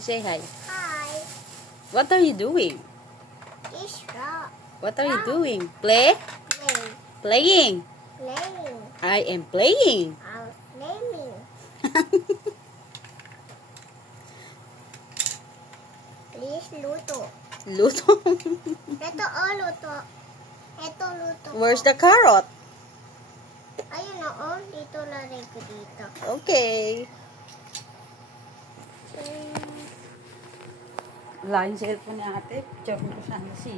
You say hi. Hi. What are you doing? It's rock. What are you doing? Play? Play. Playing. Playing. I am playing. I'm playing. Please luto. Luto. Ito luto. Ito luto ko. Where's the carrot? Ayun dito lalagay ko dito. Okay. Lain cellphone ni ate. Picture mo ko sana si